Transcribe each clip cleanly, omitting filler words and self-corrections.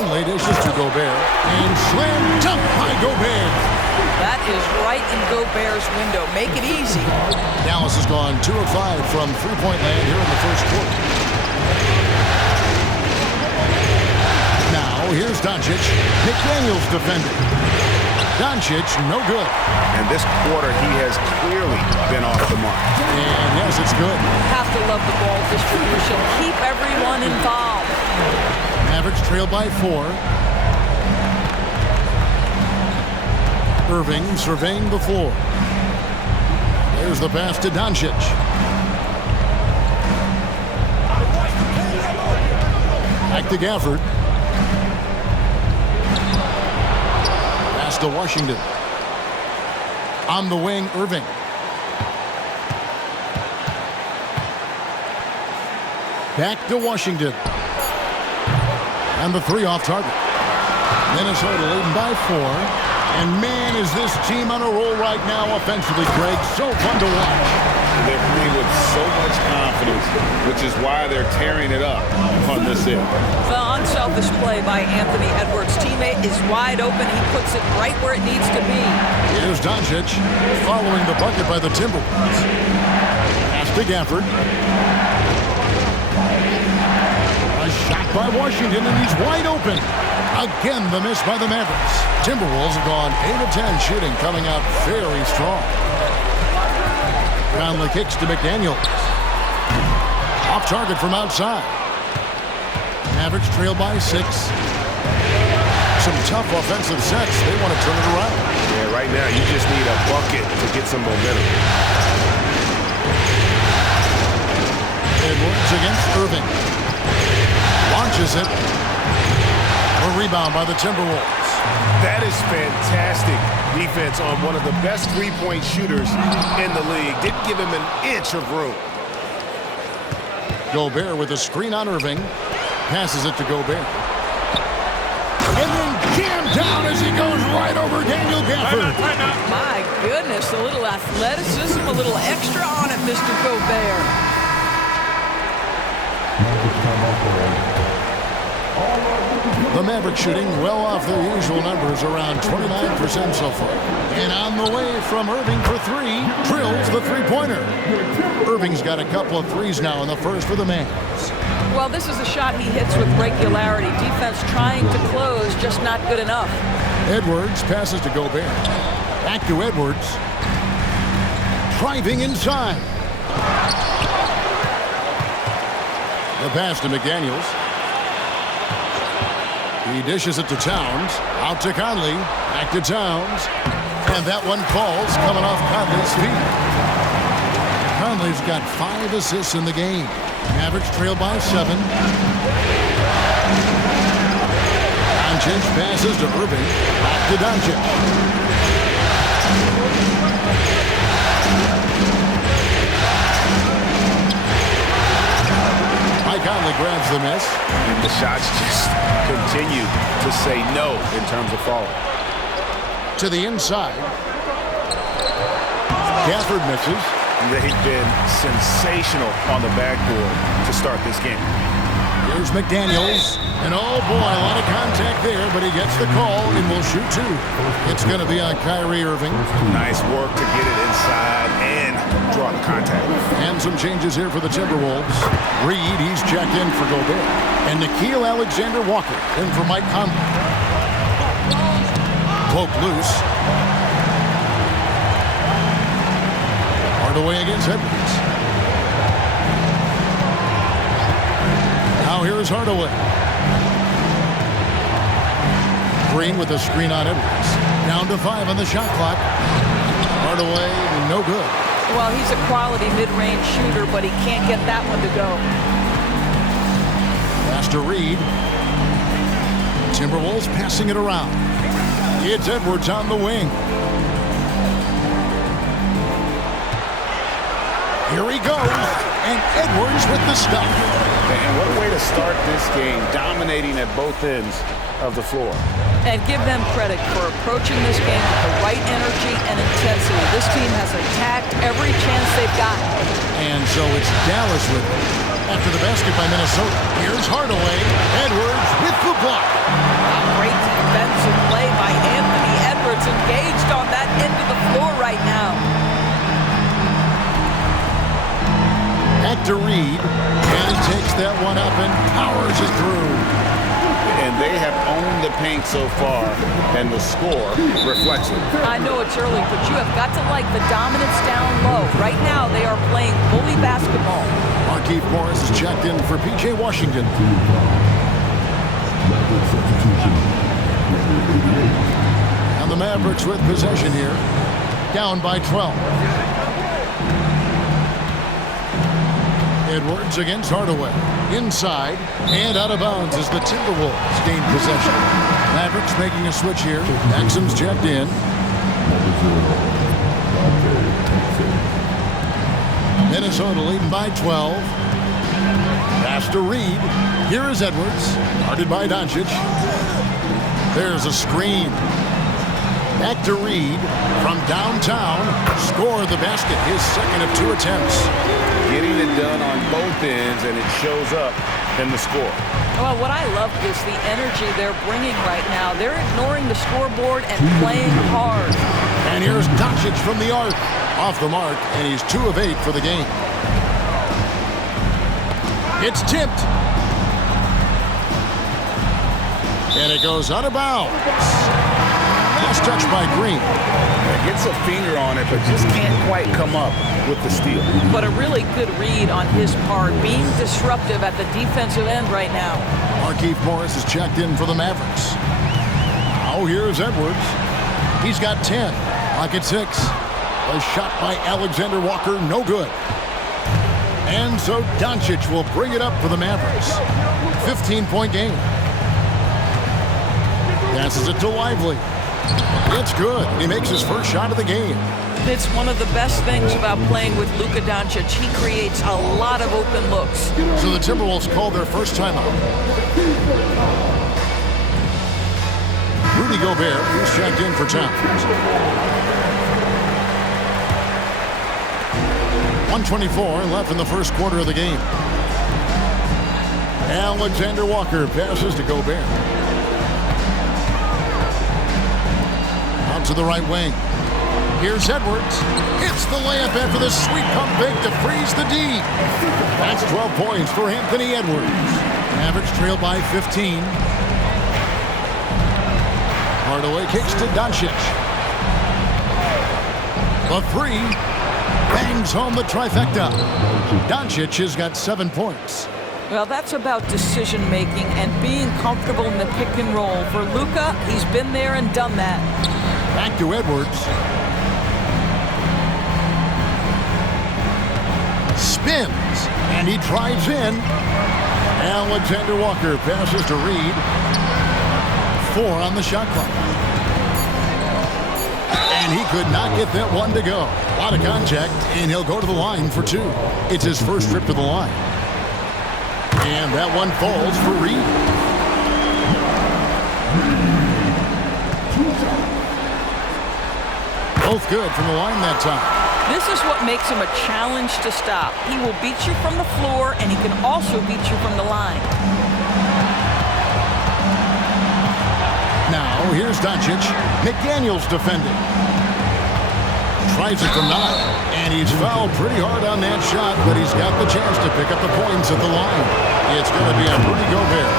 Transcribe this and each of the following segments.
Conley dishes to Gobert. And slam dunk by Gobert. That is right in Gobert's window. Make it easy. Dallas has gone 2 of 5 from three-point land here in the first quarter. Now, here's Doncic. McDaniels defending. Doncic, no good. And this quarter, he has clearly been off the mark. And yes, it's good. Have to love the ball distribution. Keep everyone involved. Mavericks trail by 4. Irving surveying the floor. There's the pass to Doncic. Back to Gafford. Pass to Washington. On the wing, Irving. Back to Washington. And the 3 off target. Minnesota leading by 4. And man, is this team on a roll right now offensively, Greg. So fun to watch. They're playing with so much confidence, which is why they're tearing it up on this end. The unselfish play by Anthony Edwards' teammate is wide open. He puts it right where it needs to be. Here's Doncic following the bucket by the Timberwolves. Pass to Gafford. A shot by Washington, and he's wide open. Again, the miss by the Mavericks. Timberwolves have gone 8 of 10 shooting, coming out very strong. Conley kicks to McDaniels. Off target from outside. Mavericks trail by 6. Some tough offensive sets. They want to turn it around. Yeah, right now you just need a bucket to get some momentum. Edwards against Irving. Launches it. A rebound by the Timberwolves. That is fantastic defense on one of the best three-point shooters in the league. Didn't give him an inch of room. Gobert with a screen on Irving. Passes it to Gobert. And then jammed down as he goes right over Daniel Gafford. My goodness, a little athleticism, a little extra on it, Mr. Gobert. The Mavericks shooting well off their usual numbers, around 29% so far. And on the way from Irving for 3, drills the three-pointer. Irving's got a couple of threes now in the first for the Mavs. Well, this is a shot he hits with regularity. Defense trying to close, just not good enough. Edwards passes to Gobert. Back to Edwards. Driving inside. The pass to McDaniels. He dishes it to Towns. Out to Conley. Back to Towns. And that one falls, coming off Conley's feet. Conley's got 5 assists in the game. Mavericks trail by 7. Doncic passes to Irving. Back to Doncic. Mike Conley grabs the miss. And the shots just continue to say no in terms of falling. To the inside. Gafford misses. They've been sensational on the backboard to start this game. Here's McDaniels. And oh boy, a lot of contact there, but he gets the call and will shoot 2. It's going to be on Kyrie Irving. Nice work to get it inside and draw the contact. And some changes here for the Timberwolves. Reed, he's checked in for Gobert. And Nickeil Alexander-Walker in for Mike Conley. Poke loose. Hardaway against Edwards. Now here is Hardaway. Green with a screen on Edwards. Down to 5 on the shot clock. Hardaway, no good. Well, he's a quality mid-range shooter, but he can't get that one to go. Pass to Reed. Timberwolves passing it around. It's Edwards on the wing. Here he goes, and Edwards with the stuff. And what a way to start this game, dominating at both ends of the floor. And give them credit for approaching this game with the right energy and intensity. This team has attacked every chance they've gotten. And so it's Dallas with it. After the basket by Minnesota, here's Hardaway. Edwards with the block. Reed. And he takes that one up and powers it through. And they have owned the paint so far, and the score reflects it. I know it's early, but you have got to like the dominance down low. Right now, they are playing bully basketball. Markieff Morris is checked in for P.J. Washington. And the Mavericks with possession here, down by 12. Edwards against Hardaway. Inside and out of bounds as the Timberwolves gain possession. Mavericks making a switch here. Maxim's checked in. Minnesota leading by 12. Pass to Reed. Here is Edwards. Guarded by Doncic. There's a screen. Back to Reed from downtown. Score the basket. His second of 2 attempts. Getting it done on both ends, and it shows up in the score. Well, what I love is the energy they're bringing right now. They're ignoring the scoreboard and playing hard. And here's Doncic from the arc. Off the mark, and he's 2 of 8 for the game. It's tipped. And it goes out of bounds. Last touch by Green. Gets a finger on it, but just can't quite come up with the steal. But a really good read on his part, being disruptive at the defensive end right now. Markieff Morris is checked in for the Mavericks. Now here's Edwards. He's got 10. Clock at 6. A shot by Alexander Walker, no good. And so Doncic will bring it up for the Mavericks. 15-point game. Passes it to Lively. It's good. He makes his first shot of the game. It's one of the best things about playing with Luka Doncic. He creates a lot of open looks. So the Timberwolves call their first timeout. Rudy Gobert, who's checked in for Towns. 1:24 left in the first quarter of the game. Alexander Walker passes to Gobert. Out to the right wing. Here's Edwards. Hits the layup after the sweet pump fake to freeze the D. That's 12 points for Anthony Edwards. Mavericks trail by 15. Hardaway kicks to Doncic. The 3 bangs home the trifecta. Doncic has got 7 points. Well, that's about decision-making and being comfortable in the pick and roll. For Luka, he's been there and done that. Back to Edwards. Spins, and he drives in. Alexander Walker passes to Reed. 4 on the shot clock. And he could not get that one to go. A lot of contact, and he'll go to the line for 2. It's his first trip to the line. And that one falls for Reed. Both good from the line that time. This is what makes him a challenge to stop. He will beat you from the floor, and he can also beat you from the line. Now, here's Doncic. McDaniels defending. Tries it from 9. And he's fouled pretty hard on that shot, but he's got the chance to pick up the points at the line. It's going to be a Rudy Gobert.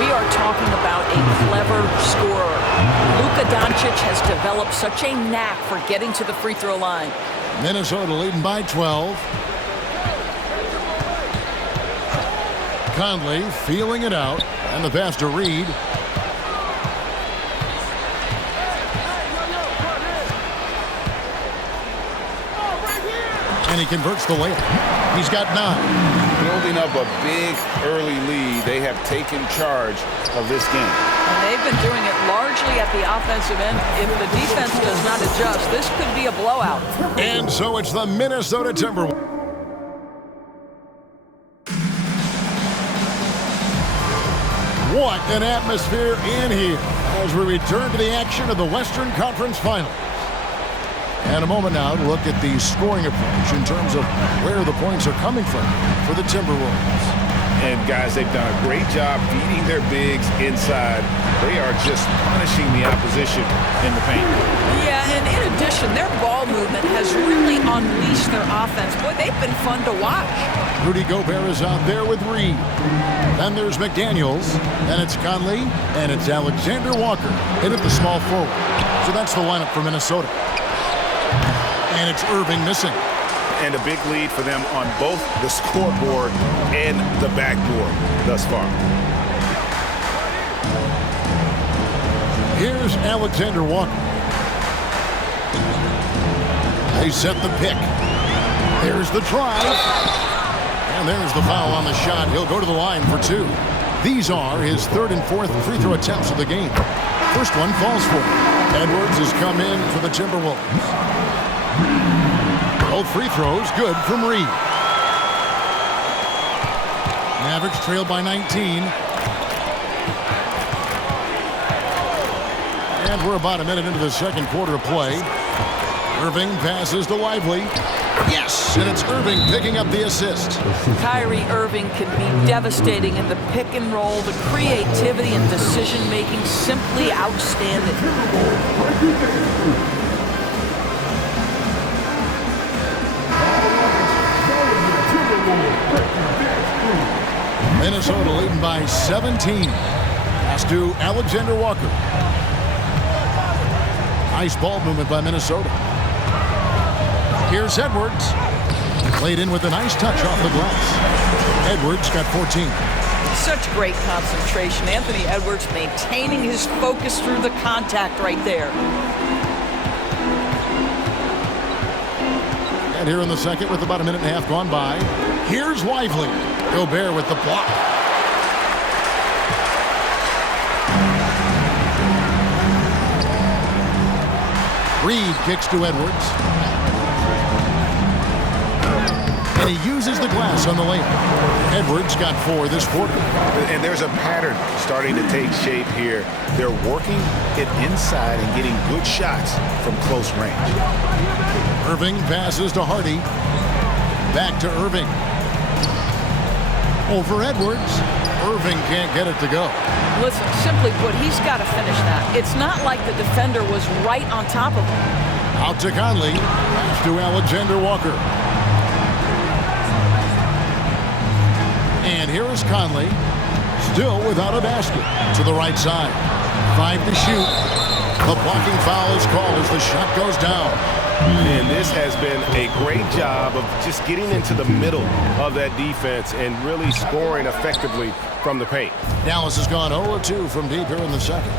We are talking about a clever scorer. Luka Doncic has developed such a knack for getting to the free throw line. Minnesota leading by 12. Conley feeling it out. And the pass to Reed. And he converts the layup. He's got 9. Building up a big early lead. They have taken charge of this game. And they've been doing it largely at the offensive end. If the defense does not adjust, this could be a blowout. And so it's the Minnesota Timberwolves. What an atmosphere in here as we return to the action of the Western Conference Final. And a moment now to look at the scoring approach in terms of where the points are coming from for the Timberwolves. And guys, they've done a great job feeding their bigs inside. They are just punishing the opposition in the paint. Yeah, and in addition, their ball movement has really unleashed their offense. Boy, they've been fun to watch. Rudy Gobert is out there with Reed. Then there's McDaniels, and it's Conley, and it's Alexander Walker in at the small forward. So that's the lineup for Minnesota. And it's Irving missing. And a big lead for them on both the scoreboard and the backboard thus far. Here's Alexander Walker. They set the pick. There's the drive. And there's the foul on the shot. He'll go to the line for two. These are his third and fourth free throw attempts of the game. First one falls for him. Edwards has come in for the Timberwolves. Both free throws good from Reed. Mavericks trail by 19. And we're about a minute into the second quarter of play. Irving passes to Lively. Yes, and it's Irving picking up the assist. Kyrie Irving can be devastating in the pick and roll. The creativity and decision-making simply outstanding. Minnesota leading by 17. Pass to Alexander Walker. Nice ball movement by Minnesota. Here's Edwards. Played in with a nice touch off the glass. Edwards got 14. Such great concentration. Anthony Edwards maintaining his focus through the contact right there. And here in the second with about a minute and a half gone by. Here's Lively. Gobert with the block. Reed kicks to Edwards. And he uses the glass on the layup. Edwards got 4 this quarter. And there's a pattern starting to take shape here. They're working it inside and getting good shots from close range. Irving passes to Hardy. Back to Irving. Over Edwards. Irving can't get it to go. Listen, simply put, he's got to finish that. It's not like the defender was right on top of him. Out to Conley. Pass to Alexander Walker. And here is Conley. Still without a basket. To the right side. 5 to shoot. The blocking foul is called as the shot goes down. And this has been a great job of just getting into the middle of that defense and really scoring effectively from the paint. Dallas has gone 0-2 from deep here in the second.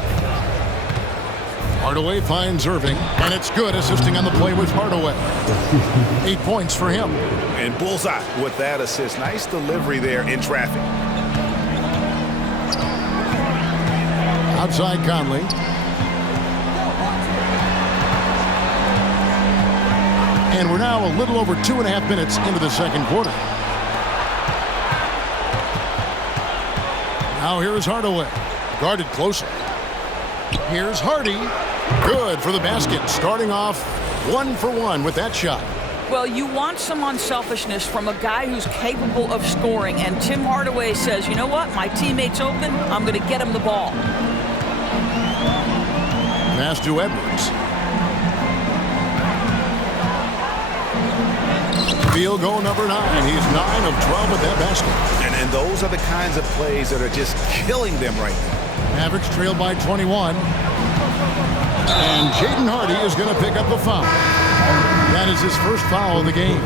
Hardaway finds Irving, and it's good, assisting on the play with Hardaway. 8 points for him. And bullseye with that assist. Nice delivery there in traffic. Outside Conley. And we're now a little over 2.5 minutes into the second quarter. Now here is Hardaway. Guarded closer. Here's Hardy. Good for the basket. Starting off 1 for 1 with that shot. Well, you want some unselfishness from a guy who's capable of scoring. And Tim Hardaway says, you know what? My teammate's open. I'm going to get him the ball. Pass to Edwards. Field goal number 9. He's 9 of 12 with that basket. And those are the kinds of plays that are just killing them right now. Mavericks trail by 21. And Jaden Hardy is going to pick up the foul. That is his first foul of the game.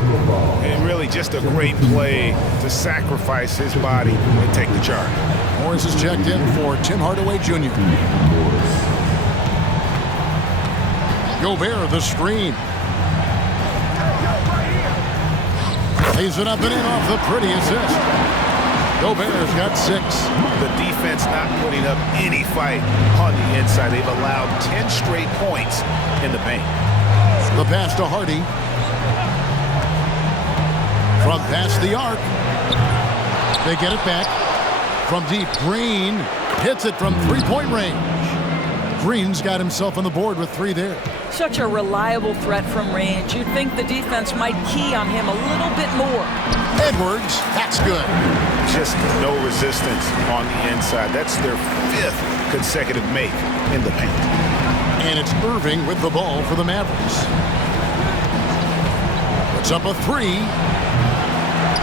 And really just a great play to sacrifice his body and take the charge. Morris is checked in for Tim Hardaway Jr. Gobert, the screen. Lays it up and in off the pretty assist. Gobert's got 6. The defense not putting up any fight on the inside. They've allowed 10 straight points in the paint. The pass to Hardy. From past the arc. They get it back. From deep, Green hits it from 3-point range. Green's got himself on the board with 3 there. Such a reliable threat from range. You'd think the defense might key on him a little bit more. Edwards, that's good. Just no resistance on the inside. That's their 5th consecutive make in the paint. And it's Irving with the ball for the Mavericks. Puts up a 3.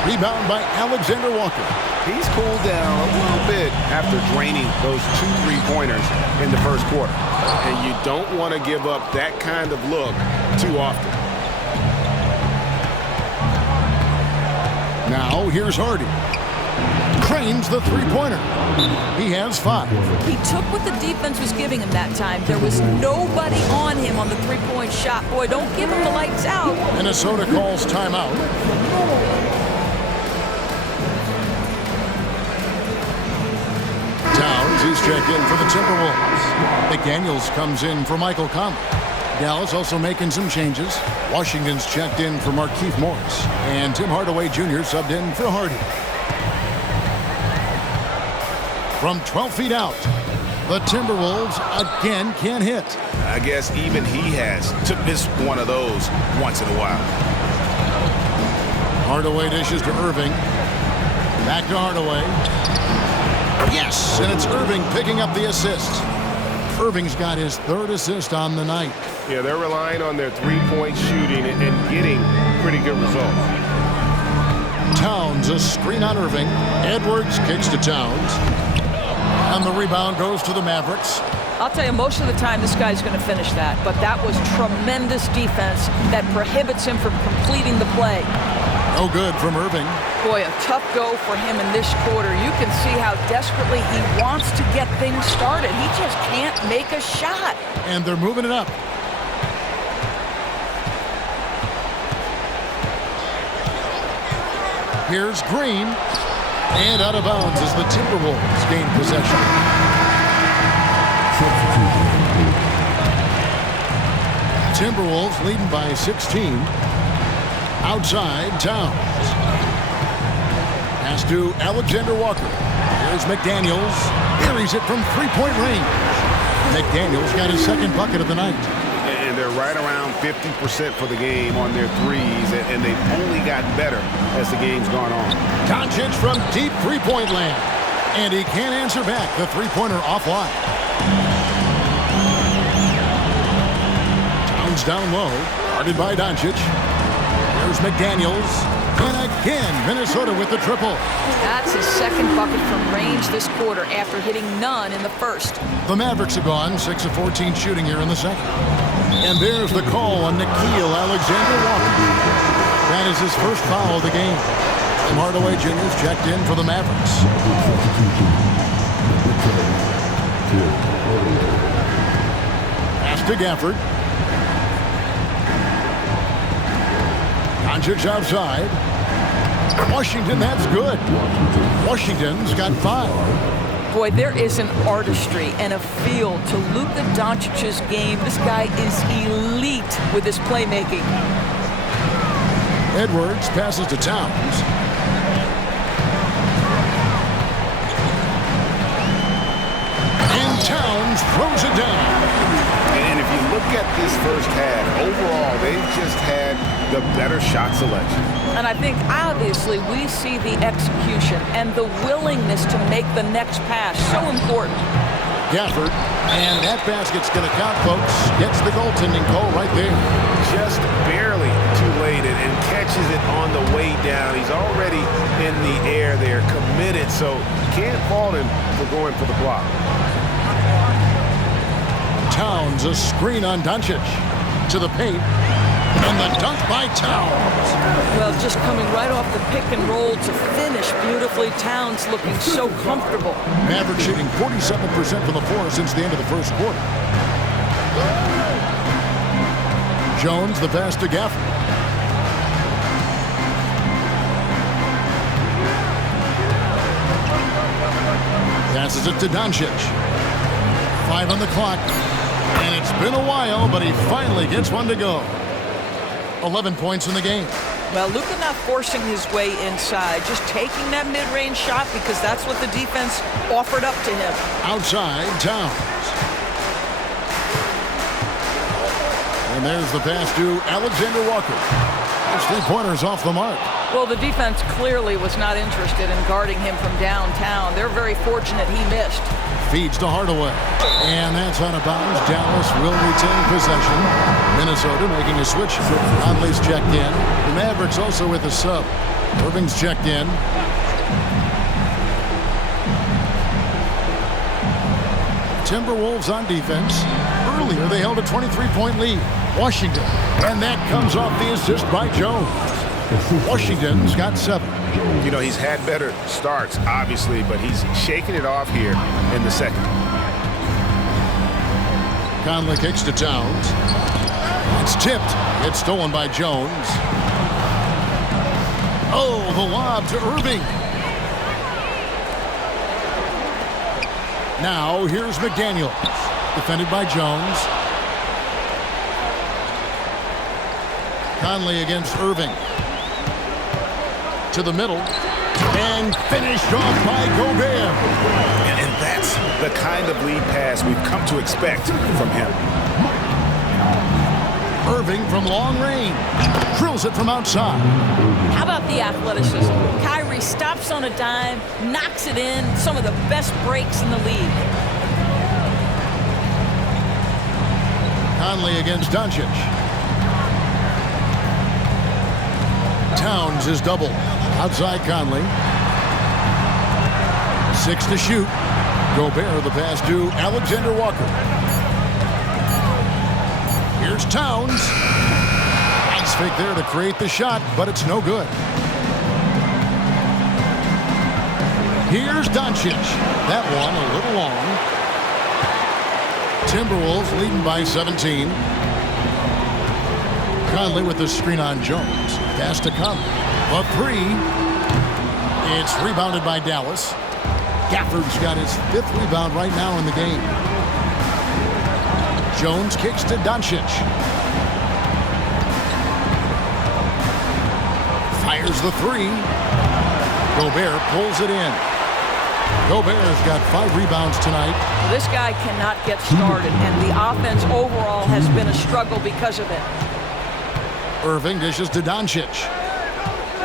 Rebound by Alexander Walker. He's cooled down a little bit after draining those 2 3-pointers in the first quarter. And you don't want to give up that kind of look too often. Now here's Hardy. Cranes the 3-pointer. He has 5. He took what the defense was giving him that time. There was nobody on him on the 3-point shot. Boy, don't give him the lights out. Minnesota calls timeout. Towns, he's checked in for the Timberwolves. McDaniels comes in for Michael Conley. Dallas also making some changes. Washington's checked in for Markieff Morris. And Tim Hardaway Jr. subbed in for Hardy. From 12 feet out, the Timberwolves again can't hit. I guess even he has to miss one of those once in a while. Hardaway dishes to Irving. Back to Hardaway. Yes, and it's Irving picking up the assist. Irving's got his 3rd assist on the night. Yeah, they're relying on their 3-point shooting and getting pretty good results. Towns, a screen on Irving. Edwards kicks to Towns. And the rebound goes to the Mavericks. I'll tell you, most of the time this guy's going to finish that, but that was tremendous defense that prohibits him from completing the play. No good from Irving. Boy, a tough go for him in this quarter. You can see how desperately he wants to get things started. He just can't make a shot. And they're moving it up. Here's Green. And out of bounds as the Timberwolves gain possession. Timberwolves leading by 16. Outside, Towns. Pass to Alexander Walker. Here's McDaniels. Carries it from 3-point range. McDaniels got his 2nd bucket of the night. And they're right around 50% for the game on their threes, and they've only gotten better as the game's gone on. Doncic from deep 3-point land. And he can't answer back. The 3-pointer offline. Towns down low. Guarded by Doncic. There's McDaniels. And again, Minnesota with the triple. That's his 2nd bucket from range this quarter after hitting none in the first. The Mavericks have gone 6 of 14 shooting here in the 2nd. And there's the call on Nickeil Alexander-Walker. That is his first foul of the game. Tim Hardaway Jr. is checked in for the Mavericks. Pass to Gafford. Doncic outside. Washington, that's good. Washington's got 5. Boy, there is an artistry and a feel to Luka Doncic's game. This guy is elite with his playmaking. Edwards passes to Towns. And Towns throws it down. And if you look at this first half, overall, they've just had the better shot selection. And I think, obviously, we see the execution and the willingness to make the next pass so important. Gafford, and that basket's going to count, folks. Gets the goaltending call right there. Just barely too late and catches it on the way down. He's already in the air there, committed, so can't fault him for going for the block. Towns, a screen on Doncic. To the paint. And the dunk by Towns. Well, just coming right off the pick and roll to finish beautifully. Towns looking so comfortable. Maverick shooting 47% from the floor since the end of the first quarter. Jones, the pass to Gafford. Passes it to Doncic. 5 on the clock. And it's been a while, but he finally gets one to go. 11 points in the game. Well, Luka not forcing his way inside, just taking that mid-range shot because that's what the defense offered up to him. Outside, Towns. And there's the pass to Alexander Walker. His three-pointers off the mark. Well, the defense clearly was not interested in guarding him from downtown. They're very fortunate he missed. Feeds to Hardaway. And that's out of bounds. Dallas will retain possession. Minnesota making a switch. Conley's checked in. The Mavericks also with a sub. Irving's checked in. Timberwolves on defense. Earlier, they held a 23-point lead. Washington. And that comes off the assist by Jones. Washington's got 7. You know, he's had better starts, obviously, but he's shaking it off here in the second. Conley kicks to Towns. It's tipped. It's stolen by Jones. Oh, the lob to Irving. Now, here's McDaniels. Defended by Jones. Conley against Irving. To the middle. And finished off by Gobert. And that's the kind of lead pass we've come to expect from him. Irving from long range. Drills it from outside. How about the athleticism? Kyrie stops on a dime, knocks it in. Some of the best breaks in the league. Conley against Doncic. Towns is double. Outside Conley. 6 to shoot. Gobert the pass to Alexander Walker. Here's Towns. Nice fake there to create the shot, but it's no good. Here's Doncic. That one a little long. Timberwolves leading by 17. Conley with the screen on Jones. Pass to Conley. A 3. It's rebounded by Dallas. Gafford's got his 5th rebound right now in the game. Jones kicks to Doncic. Fires the 3. Gobert pulls it in. Gobert's got 5 rebounds tonight. This guy cannot get started, and the offense overall has been a struggle because of it. Irving dishes to Doncic.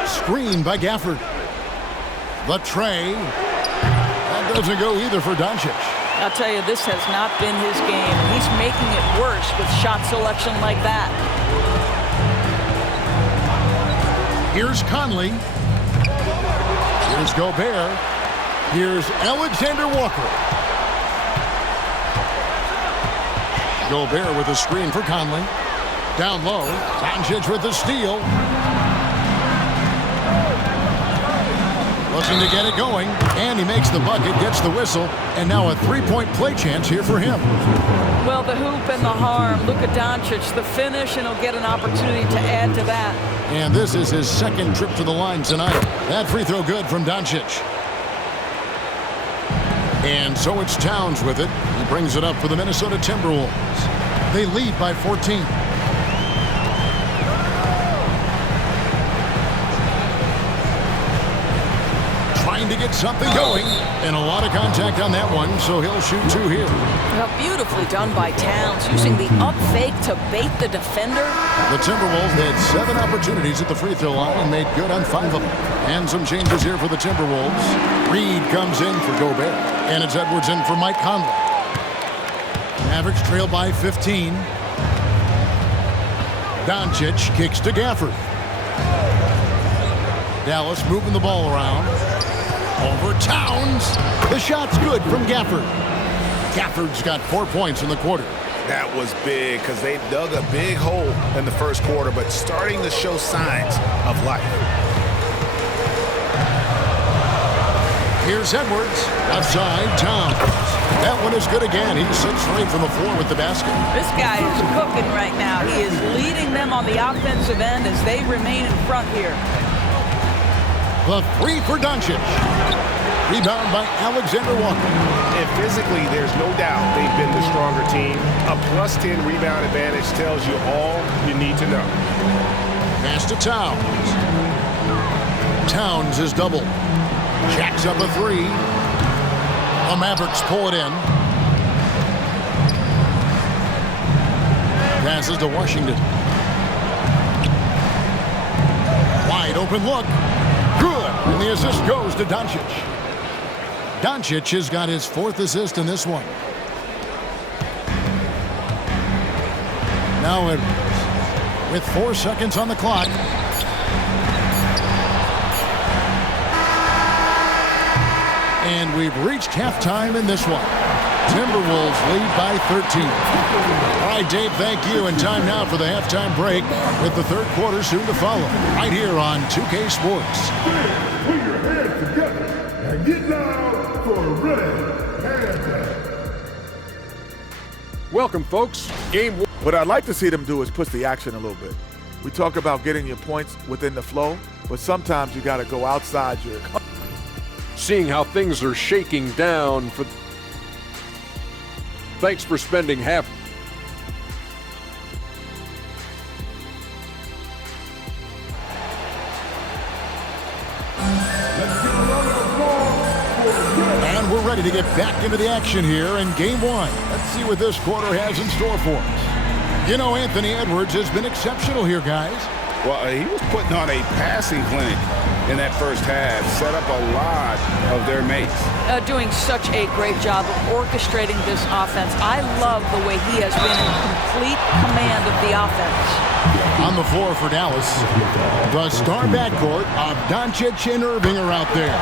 Screen by Gafford. The tray. That doesn't go either for Doncic. I'll tell you, this has not been his game. He's making it worse with shot selection like that. Here's Conley. Here's Gobert. Here's Alexander Walker. Gobert with a screen for Conley. Down low. Doncic with the steal. Looking to get it going. And he makes the bucket, gets the whistle. And now a 3-point play chance here for him. Well, the hoop and the harm. Luka Doncic, the finish, and he'll get an opportunity to add to that. And this is his 2nd trip to the line tonight. That free throw good from Doncic. And so it's Towns with it. He brings it up for the Minnesota Timberwolves. They lead by 14. Trying to get something going. And a lot of contact on that one, so he'll shoot 2 here. Well, beautifully done by Towns, using the up fake to bait the defender. The Timberwolves had 7 opportunities at the free throw line and made good on 5 of them. And some changes here for the Timberwolves. Reed comes in for Gobert. And it's Edwards in for Mike Conley. Mavericks trail by 15. Doncic kicks to Gafford. Dallas moving the ball around. Over Towns. The shot's good from Gafford. Gafford's got 4 points in the quarter. That was big because they dug a big hole in the first quarter, but starting to show signs of life. Here's Edwards. Outside, Towns. That one is good again. He sits right from the floor with the basket. This guy is cooking right now. He is leading them on the offensive end as they remain in front here. The 3 for Doncic. Rebound by Alexander Walker. And physically, there's no doubt they've been the stronger team. A +10 rebound advantage tells you all you need to know. Pass to Towns. Towns is double. Jacks up a 3. The Mavericks pull it in. Pass passes to Washington. Wide open look. Good. And the assist goes to Doncic. Doncic has got his 4th assist in this one. Now Edwards with 4 seconds on the clock. And we've reached halftime in this one. Timberwolves lead by 13. All right, Dave, thank you. And time now for the halftime break with the 3rd quarter soon to follow. Right here on 2K Sports. Put your hands together and get loud for a red halftime. Welcome, folks. Game 1. What I'd like to see them do is push the action a little bit. We talk about getting your points within the flow, but sometimes you got to go outside your... Seeing how things are shaking down for... Thanks for spending half... And we're ready to get back into the action here in Game 1. Let's see what this quarter has in store for us. You know, Anthony Edwards has been exceptional here, guys. Well, he was putting on a passing clinic in that first half, set up a lot of their mates. Doing such a great job of orchestrating this offense. I love the way he has been in complete command of the offense. On the floor for Dallas, the star backcourt of Doncic and Irving are out there.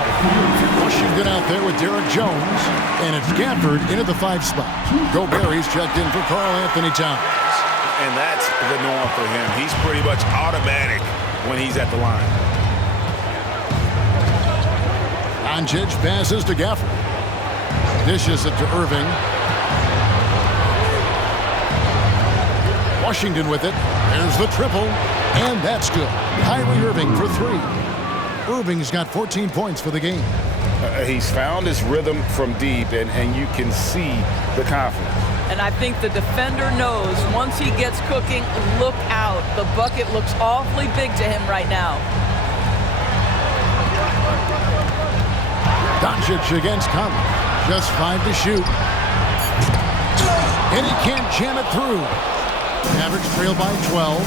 Washington out there with Derek Jones, and it's Gafford into the 5 spot. Gobert's checked in for Karl Anthony Towns. And that's the norm for him. He's pretty much automatic when he's at the line. Doncic passes to Gafford. Dishes it to Irving. Washington with it. There's the triple, and that's good. Kyrie Irving for 3. Irving's got 14 points for the game. He's found his rhythm from deep, and you can see the confidence. And I think the defender knows once he gets cooking, look out. The bucket looks awfully big to him right now. Doncic against Conley. Just 5 to shoot. And he can't jam it through. Mavericks trail by 12.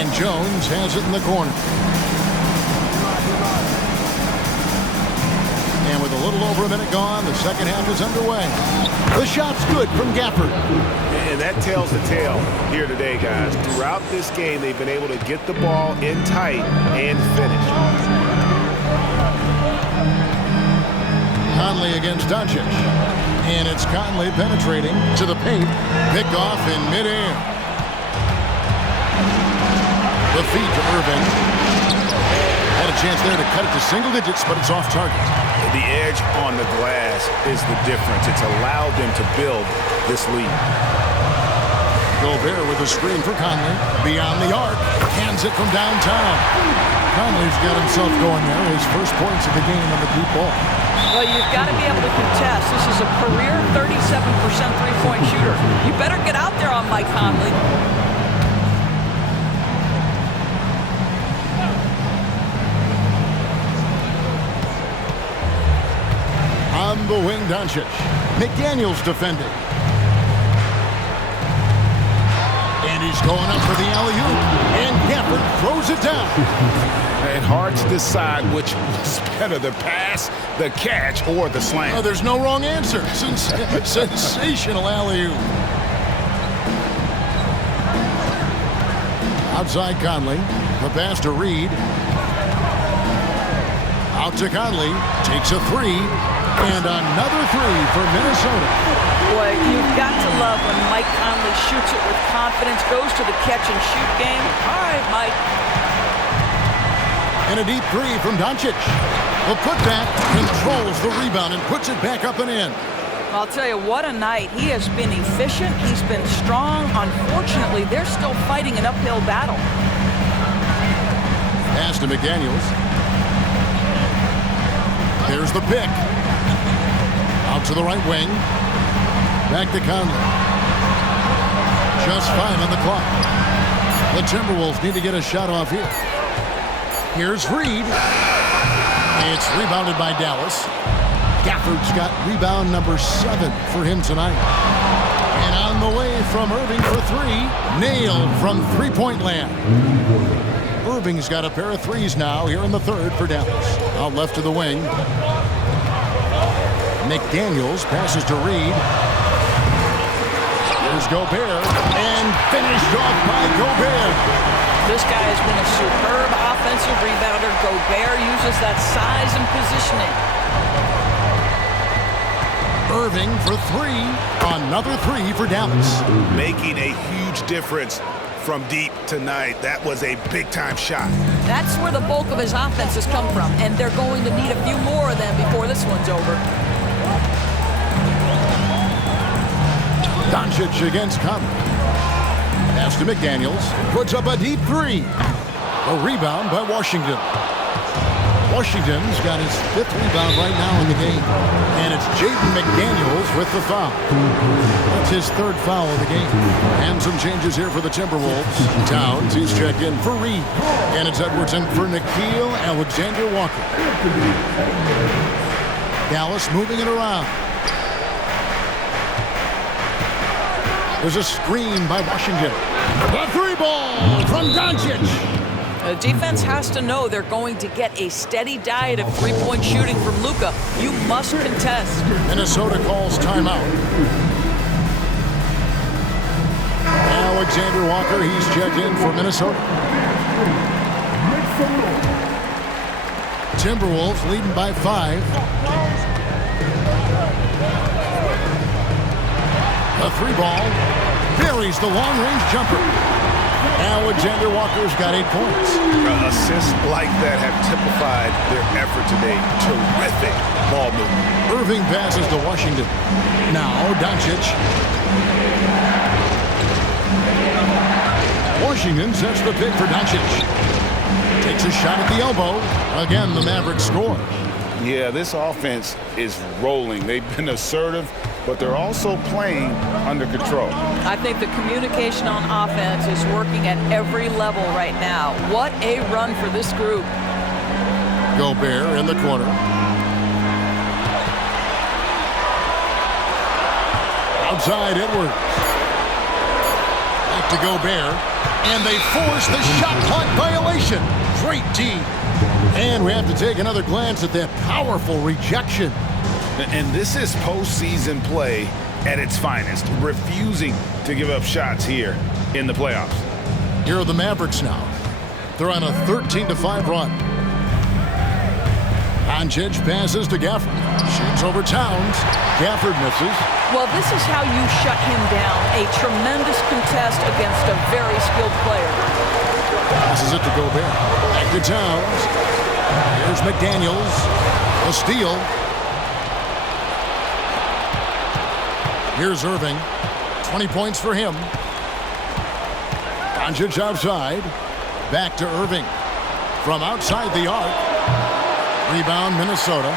And Jones has it in the corner. And with a little over a minute gone, the second half is underway. The shot's good from Gafford. And that tells the tale here today, guys. Throughout this game, they've been able to get the ball in tight and finish. Conley against Doncic. And it's Conley penetrating to the paint. Picked off in midair. The feed to Irving. Had a chance there to cut it to single digits, but it's off target. The edge on the glass is the difference. It's allowed them to build this lead. Gobert with a screen for Conley. Beyond the arc. Hands it from downtown. Conley's got himself going there. His first points of the game on the deep ball. Well, you've got to be able to contest. This is a career 37% three-point shooter. You better get out there on Mike Conley. On the wing, Doncic. McDaniels defending. And he's going up for the alley-oop. And Gafford throws it down. And hard to decide which was better, the pass, the catch, or the slam. Oh, there's no wrong answer. Sensational alley-oop. Outside Conley. The pass to Reed. Out to Conley. Takes a 3. And another 3 for Minnesota. Boy, you've got to love when Mike Conley shoots it with confidence, goes to the catch-and-shoot game. All right, Mike. And a deep 3 from Doncic. The putback controls the rebound and puts it back up and in. I'll tell you, what a night. He has been efficient. He's been strong. Unfortunately, they're still fighting an uphill battle. Pass to McDaniels. There's the pick. Out to the right wing. Back to Conley. Just 5 on the clock. The Timberwolves need to get a shot off here. Here's Reed. It's rebounded by Dallas. Gafford's got rebound number 7 for him tonight. And on the way from Irving for three. Nailed from three-point land. Irving's got a pair of threes now here in the third for Dallas. Out left to the wing. McDaniels passes to Reed. Here's Gobert. And finished off by Gobert. This guy has been a superb offensive rebounder. Gobert uses that size and positioning. Irving for three. Another three for Dallas. Making a huge difference from deep tonight. That was a big-time shot. That's where the bulk of his offense has come from, and they're going to need a few more of them before this one's over. Doncic against Conley. Pass to McDaniels. Puts up a deep three. A rebound by Washington. Washington's got his fifth rebound right now in the game. And it's Jaden McDaniels with the foul. That's his third foul of the game. And some changes here for the Timberwolves. Towns, he's checked in for Reed. And it's Edwards in for Nickeil Alexander-Walker. Dallas moving it around. There's a screen by Washington. The three ball from Doncic. The defense has to know they're going to get a steady diet of three-point shooting from Luka. You must contest. Minnesota calls timeout. Alexander Walker, he's checked in for Minnesota. Timberwolves leading by 5. The three ball buries the long-range jumper. Alexander Walker's got 8 points. Assists like that have typified their effort today. Terrific ball movement. Irving passes to Washington. Now Doncic. Washington sets the pick for Doncic. Takes a shot at the elbow. Again, the Mavericks score. Yeah, this offense is rolling. They've been assertive, but they're also playing under control. I think the communication on offense is working at every level right now. What a run for this group. Gobert in the corner. Outside Edwards. Back to Gobert. And they force the shot clock violation. Great D. And we have to take another glance at that powerful rejection. And this is postseason play at its finest, refusing to give up shots here in the playoffs. Here are the Mavericks now. They're on a 13-5 run. Doncic passes to Gafford. Shoots over Towns. Gafford misses. Well, this is how you shut him down. A tremendous contest against a very skilled player. Passes it to Gobert. Back to Towns. Here's McDaniels. A steal. Here's Irving. 20 points for him. Doncic outside. Back to Irving. From outside the arc. Rebound Minnesota.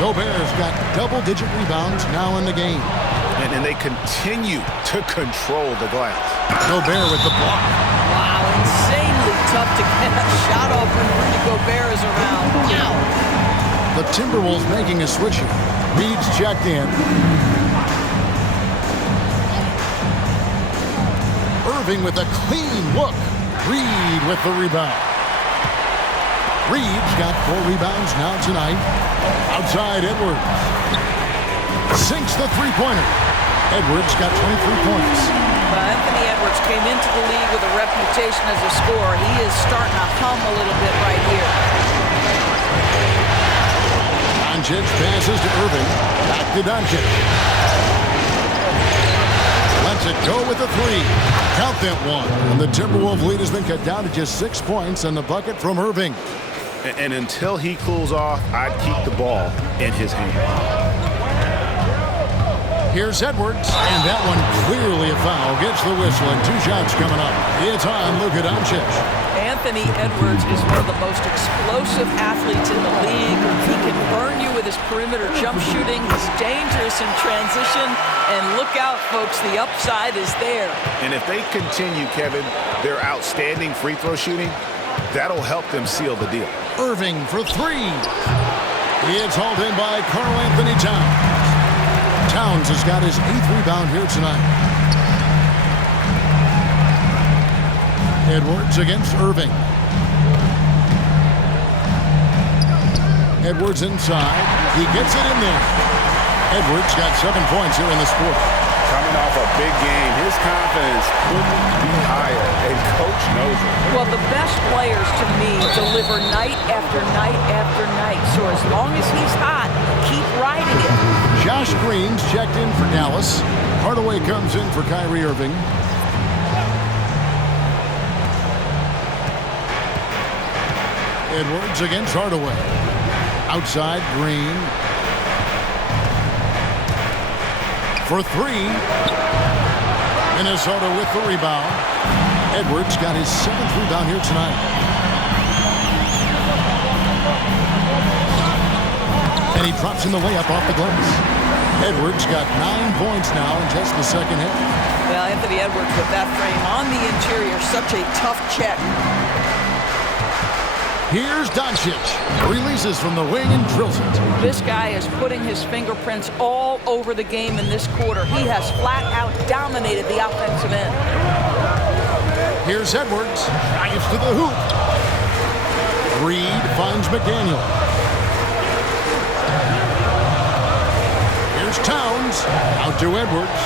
Gobert's got double-digit rebounds now in the game. And they continue to control the glass. Gobert with the block. Wow, insanely tough to get a shot off when Rudy Gobert is around. Wow. The Timberwolves making a switch here. Reed's checked in. Irving with a clean look. Reed with the rebound. Reed's got 4 rebounds now tonight. Outside Edwards. Sinks the three-pointer. Edwards got 23 points. Anthony Edwards came into the league with a reputation as a scorer. He is starting to hum a little bit right here. Doncic passes to Irving. Back to Doncic. Lets it go with a 3. Count that one. And the Timberwolves lead has been cut down to just 6 points and the bucket from Irving. And until he cools off, I'd keep the ball in his hand. Here's Edwards, and that one clearly a foul. Gets the whistle, and 2 shots coming up. It's on Luka Doncic. Anthony Edwards is one of the most explosive athletes in the league. He can burn you with his perimeter jump shooting. He's dangerous in transition. And look out, folks, the upside is there. And if they continue, Kevin, their outstanding free throw shooting, that'll help them seal the deal. Irving for 3. It's hauled in by Karl Anthony Towns. Towns has got his 8th rebound here tonight. Edwards against Irving. Edwards inside. He gets it in there. Edwards got 7 points here in this quarter. Coming off a big game, his confidence couldn't be higher, and Coach knows it. Well, the best players, to me, deliver night after night after night. So as long as he's hot, keep riding it. Josh Green's checked in for Dallas. Hardaway comes in for Kyrie Irving. Edwards against Hardaway. Outside, Green. For 3. Minnesota with the rebound. Edwards got his 7th rebound here tonight. And he drops in the layup off the glass. Edwards got 9 points now in just the second half. Well, Anthony Edwards with that frame on the interior, such a tough check. Here's Doncic. Releases from the wing and drills it. This guy is putting his fingerprints all over the game in this quarter. He has flat out dominated the offensive end. Here's Edwards. Drives to the hoop. Reed finds McDaniel. Here's Towns. Out to Edwards.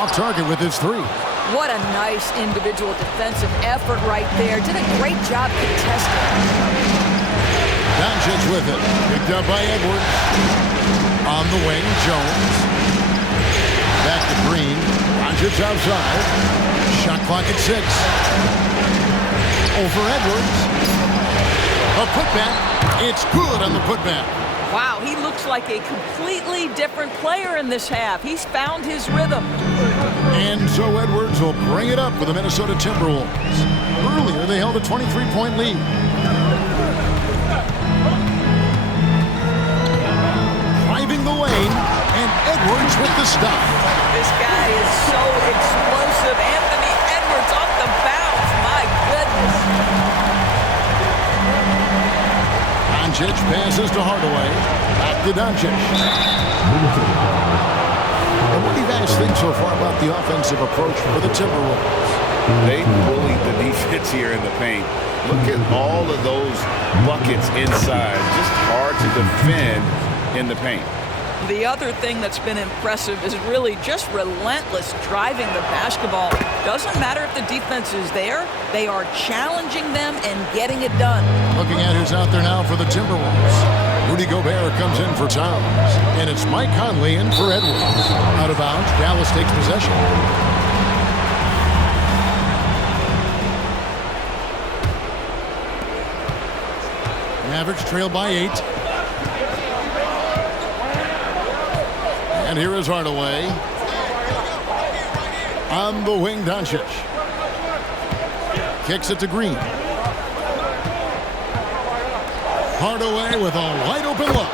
Off target with his 3. What a nice individual defensive effort right there. Did a great job contesting. Doncic with it. Picked up by Edwards. On the wing, Jones. Back to Green. Doncic outside. Shot clock at 6. Over Edwards. A putback. It's good on the putback. Wow, he looks like a completely different player in this half. He's found his rhythm. And so Edwards will bring it up for the Minnesota Timberwolves. Earlier, they held a 23-point lead. Driving the lane, and Edwards with the stop. This guy is so explosive. Anthony Edwards off the bounce. My goodness. Doncic passes to Hardaway. Back to Doncic. And what do you guys think so far about the offensive approach for the Timberwolves? They bullied the defense here in the paint. Look at all of those buckets inside. Just hard to defend in the paint. The other thing that's been impressive is really just relentless driving the basketball. Doesn't matter if the defense is there, they are challenging them and getting it done. Looking at who's out there now for the Timberwolves. Rudy Gobert comes in for Towns. And it's Mike Conley in for Edwards. Out of bounds, Dallas takes possession. Mavericks trail by 8. And here is Hardaway. On the wing, Doncic. Kicks it to Green. Hardaway with a wide open look.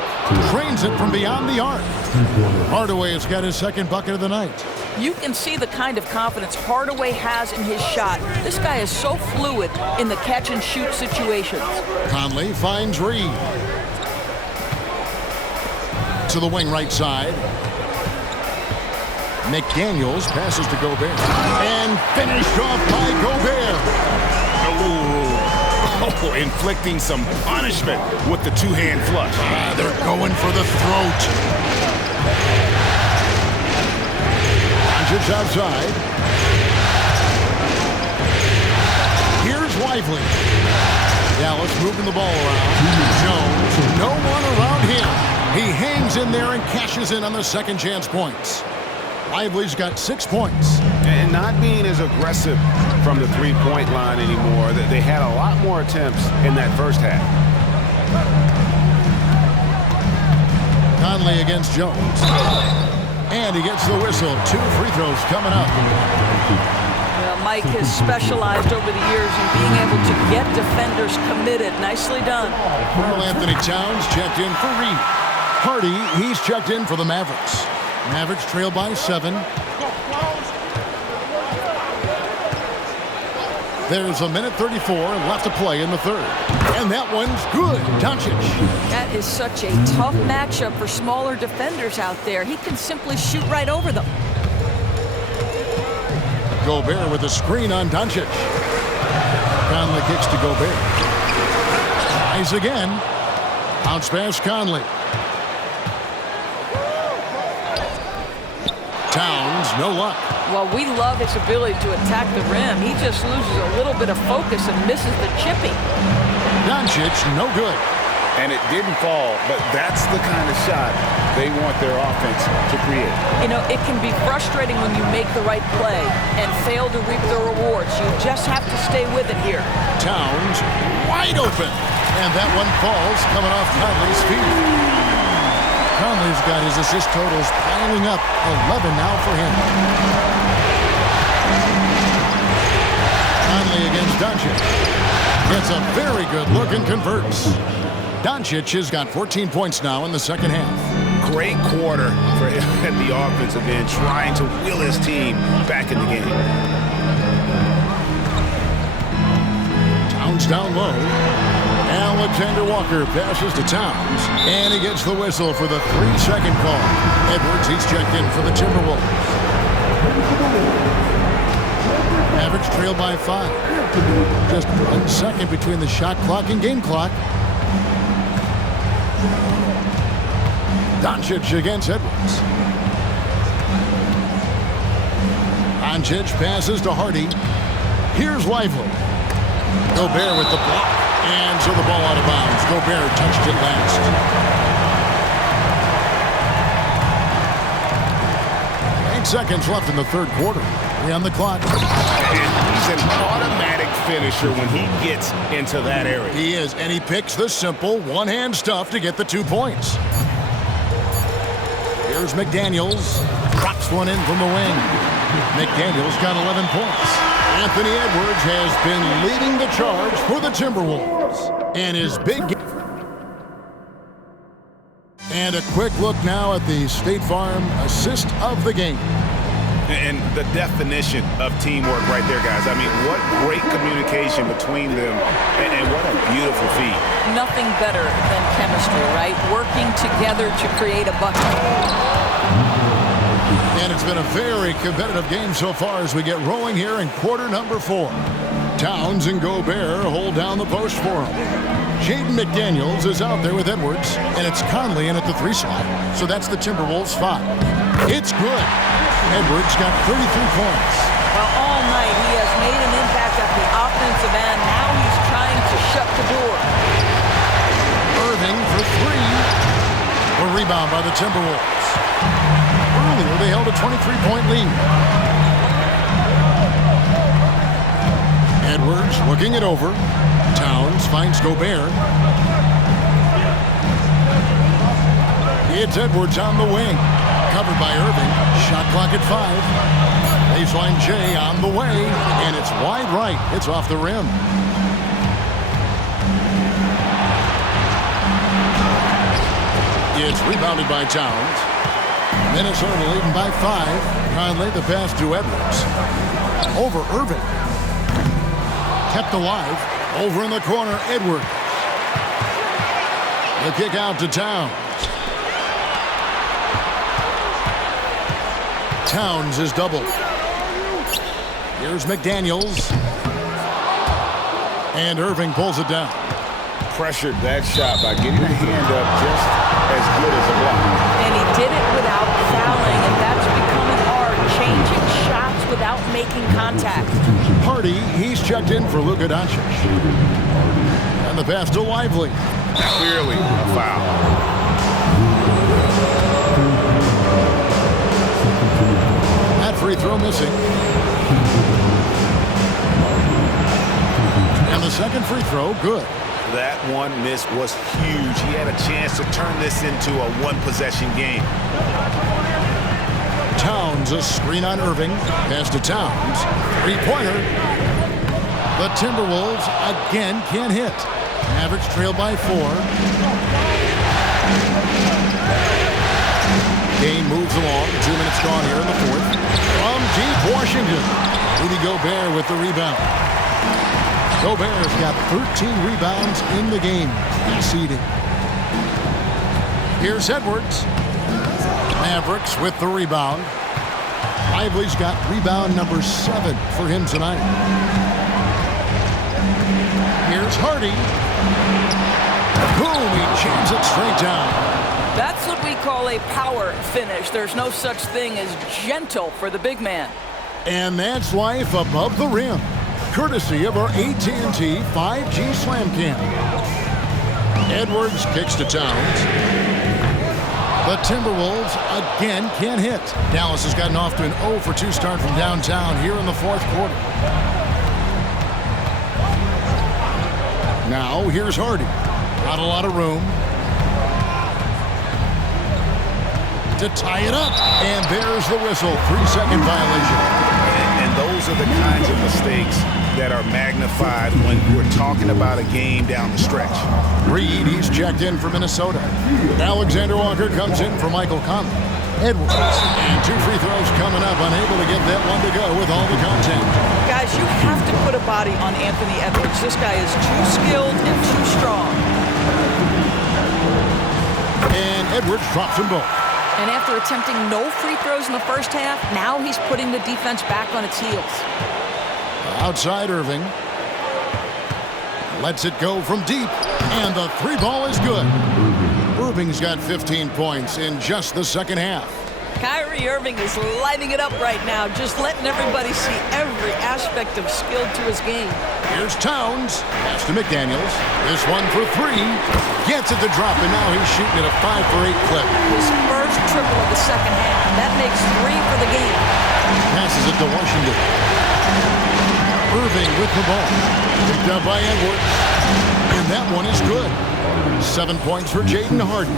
Trains it from beyond the arc. Hardaway has got his second bucket of the night. You can see the kind of confidence Hardaway has in his shot. This guy is so fluid in the catch and shoot situations. Conley finds Reed. To the wing right side. McDaniels passes to Gobert. And finished off by Gobert. Oh, inflicting some punishment with the two-hand flush. They're going for the throat. Doncic outside. Here's Lively. Dallas moving the ball around. Jones, no one around him. He hangs in there and cashes in on the second chance points. Lively's got 6 points. And not being as aggressive from the three-point line anymore. They had a lot more attempts in that first half. Conley against Jones. And he gets the whistle. 2 free throws coming up. Well, Mike has specialized over the years in being able to get defenders committed. Nicely done. Carl Anthony Towns checked in for Reed. Hardy, he's checked in for the Mavericks. Mavericks trail by 7. There's a minute 34 left to play in the third. And that one's good. Doncic. That is such a tough matchup for smaller defenders out there. He can simply shoot right over them. Gobert with a screen on Doncic. Conley kicks to Gobert. Tries again. Bounce pass Conley. Towns, no luck. Well, we love his ability to attack the rim. He just loses a little bit of focus and misses the chipping. Doncic, no good. And it didn't fall, but that's the kind of shot they want their offense to create. You know, it can be frustrating when you make the right play and fail to reap the rewards. You just have to stay with it here. Towns, wide open. And that one falls, coming off Conley's feet. Conley's got his assist totals piling up. 11 now for him. Conley against Doncic. Gets a very good look and converts. Doncic has got 14 points now in the second half. Great quarter for him at the offensive end, trying to will his team back in the game. Towns down low. Alexander Walker passes to Towns, and he gets the whistle for the 3-second call. Edwards, he's checked in for the Timberwolves. Mavericks trail by 5. Just 1 second between the shot clock and game clock. Doncic against Edwards. Doncic passes to Hardy. Here's Lively. Gobert with the block. And so the ball out of bounds. Gobert touched it last. 8 seconds left in the third quarter. 3 on the clock. And he's an automatic finisher when he gets into that area. He is, and he picks the simple one-hand stuff to get the 2 points. Here's McDaniels. Drops one in from the wing. McDaniels got 11 points. Anthony Edwards has been leading the charge for the Timberwolves. And his big game. And a quick look now at the State Farm assist of the game. And the definition of teamwork right there, guys. I mean, what great communication between them, and what a beautiful feat. Nothing better than chemistry, right? Working together to create a bucket. And it's been a very competitive game so far as we get rolling here in quarter number 4. Towns and Gobert hold down the post for him. Jaden McDaniels is out there with Edwards, and it's Conley in at the 3 slot. So that's the Timberwolves 5. It's good. Edwards got 33 points. Well, all night he has made an impact at the offensive end. Now he's trying to shut the door. Irving for 3. A rebound by the Timberwolves. Earlier, they held a 23-point lead. Edwards looking it over. Towns finds Gobert. It's Edwards on the wing. Covered by Irving. Shot clock at 5. Baseline J on the way. And it's wide right. It's off the rim. It's rebounded by Towns. Minnesota leading by 5. Conley the pass to Edwards. Over Irving. Kept alive. Over in the corner, Edwards. The kick out to Towns. Towns is doubled. Here's McDaniels. And Irving pulls it down. Pressured that shot by getting a hand up just as good as a block. And he did it without fouling, and that's becoming hard. Changing shots without making contact. Hardy, he's checked in for Luka Doncic. And the pass to Lively. Clearly a foul. That free throw missing. And the second free throw, good. That one miss was huge. He had a chance to turn this into a one-possession game. Towns, a screen on Irving. Pass to Towns. Three-pointer. The Timberwolves again can't hit. Mavericks trail by 4. Game moves along. 2 minutes gone here in the fourth. From deep Washington. Rudy Gobert with the rebound. Gobert's got 13 rebounds in the game, exceeding. Here's Edwards. Mavericks with the rebound. Lively's got rebound number 7 for him tonight. Here's Hardy. Boom, he jams it straight down. That's what we call a power finish. There's no such thing as gentle for the big man. And that's life above the rim, courtesy of our AT&T 5G Slam Cam. Edwards kicks to Towns. The Timberwolves again can't hit. Dallas has gotten off to an 0 for 2 start from downtown here in the 4th quarter. Now here's Hardy. Not a lot of room to tie it up. And there's the whistle. 3-second violation. And those are the kinds of mistakes that are magnified when we're talking about a game down the stretch. Reed, he's checked in for Minnesota. Alexander Walker comes in for Michael Conley. Edwards, and 2 free throws coming up, unable to get that one to go with all the content. Guys, you have to put a body on Anthony Edwards. This guy is too skilled and too strong. And Edwards drops them both. And after attempting no free throws in the first half, now he's putting the defense back on its heels. Outside Irving. Lets it go from deep. And the 3 ball is good. Irving's got 15 points in just the second half. Kyrie Irving is lighting it up right now, just letting everybody see every aspect of skill to his game. Here's Towns. Pass to McDaniels. This one for 3. Gets it to drop, and now he's shooting at a 5 for 8 clip. His first triple of the second half. That makes 3 for the game. Passes it to Washington. Irving with the ball. Picked up by Edwards. And that one is good. 7 points for Jaden Harden.